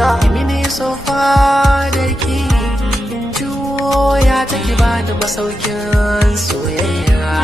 ta mini sofa da ki juya take ba da masaukin soyayya.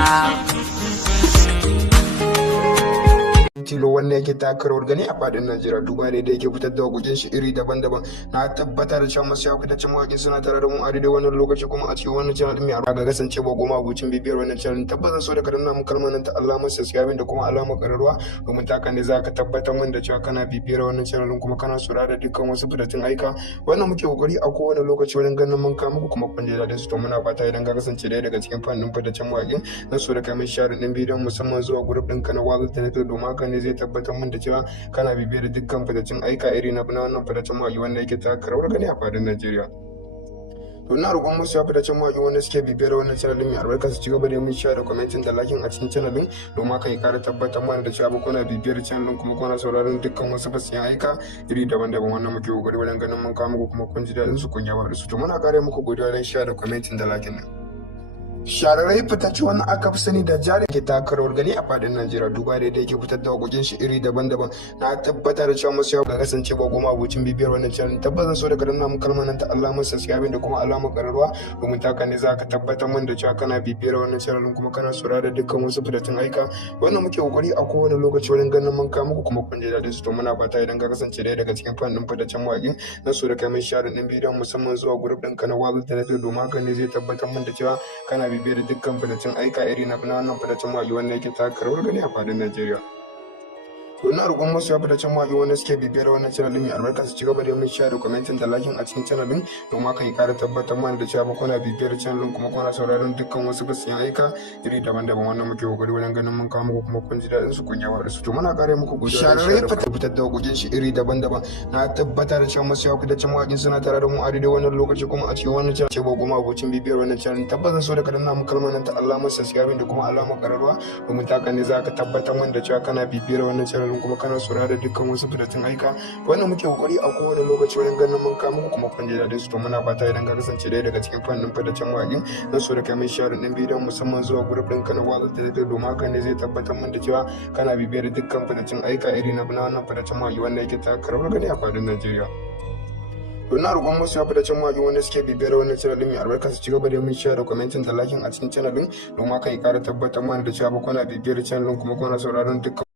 tilo wanda yake taka rawar gani a fadin Najeriya duba da yake fitar da wakokin shi iri daban-daban. Na tabbatar da cewa masu fitaccen mawaƙi suna tare da mu a daidai wannan lokaci kuma a cikin wannan channel din mai albarka ga kasancewa goma abucin bibiyar wannan channel tabbata so da ka danna mu kalmar nan ta alamar subscribe da kuma alamar ƙararrawa domin taka ne za ka tabbatar min da cewa kana bibiyar wannan channel din kuma kana saurara da dukkan wasu fitattun aika wannan muke kokari a kowane lokaci wajen ganin mun kawo muku kuma kun ji daɗin su to muna fata idan ka kasance ɗaya daga cikin fannin fitaccen mawaƙin na so da kai mai share din bidiyon musamman zuwa group ɗinka na Wazo Tanato domin haka ne zai tabbatar min da cewa kana bibiyar dukkan fitaccen aika iri na wannan fitaccen mawaƙi wanda yake taka rawar gani a fadin Najeriya. To ina roƙon musu ya fitaccen mawaƙi wanda suke bibiyar wannan channel din mai albarka su ci gaba da mun share da commenting da liking a cikin channel din domin haka ya kara tabbatar mana da cewa kuna bibiyar channel din kuma kuna sauraron dukkan wasu fasiyan aika iri daban-daban wannan muke kokari wajen ganin mun kawo muku kuma kun ji daɗin su kun yaba da su to muna kare muku godiya don share da commenting da liking nan. Shararrai fitacce wani aka fi sani da jari ke taka rawar gani a fadin Najeriya duba da yake fitar da wakokin shi iri daban-daban. Na tabbata da cewa masu yawa ga kasance ba goma abucin bibiyar wannan channel tabbata so da ka danna mu kalmar nan ta alamar subscribe da kuma alamar ƙararrawa domin taka ne za ka tabbatar min da cewa kana bibiyar wannan channel kuma kana saurara dukkan wasu fitattun aika wannan muke kokari a kowane lokaci wajen ganin mun kawo muku kuma kun ji daɗin su to muna fata idan ka kasance ɗaya daga cikin fannin fitaccen mawaƙin na so da kai mai share ɗin bidiyon musamman zuwa group ɗinka na Wazo Tanato domin haka ne zai tabbatar min da cewa kana bibiyar dukkan fitaccen aika iri na wannan fitaccen mawaƙi wanda yake taka rawar gani a fadin Najeriya. To ina roƙon masu ya fitaccen mawaƙi wanda suke bibiyar wannan channel din mai albarka su ci gaba da mun share da commenting da liking a cikin channel din domin haka ya ƙara tabbatar mana da cewa kuna bibiyar channel din kuma kuna sauraron dukkan wasu fasiyan aika iri daban-daban wannan muke kokari wajen ganin mun kawo muku kuma kun ji daɗin su kun yawa da su to muna ƙara muku godiya shararrai fitar da wakokin shi iri daban-daban. Na tabbatar da cewa masu ya fitaccen mawaƙi suna tare da mu a daidai wannan lokaci kuma a cikin wannan channel ce ba goma abocin bibiyar wannan channel tabbata so da ka danna mu kalmar nan ta alamar subscribe da kuma alamar ƙararrawa domin taka ne za ka tabbatar min da cewa kana bibiyar wannan channel kuma kana saurara da dukkan wasu fitattun aika wannan muke kokari a kowane lokaci wajen ganin mun kawo muku kuma kun ji daɗin su to muna fata idan ka kasance ɗaya daga cikin fannin fitaccen mawaƙin na so da kai mai share ɗin bidiyon musamman zuwa group ɗinka na Wazo Tanato domin haka ne zai tabbatar min da cewa kana bibiyar dukkan fitaccen aika iri na wannan fitaccen mawaƙi wanda yake taka rawar gani a fadin Najeriya. To ina roƙon musu ya fitaccen mawaƙi wanda suke bibiyar wannan channel din mai albarka su ci gaba da mun share da commenting da liking a cikin channel din domin haka ya ƙara tabbatar mana da cewa kuna bibiyar channel din kuma kuna sauraron dukkan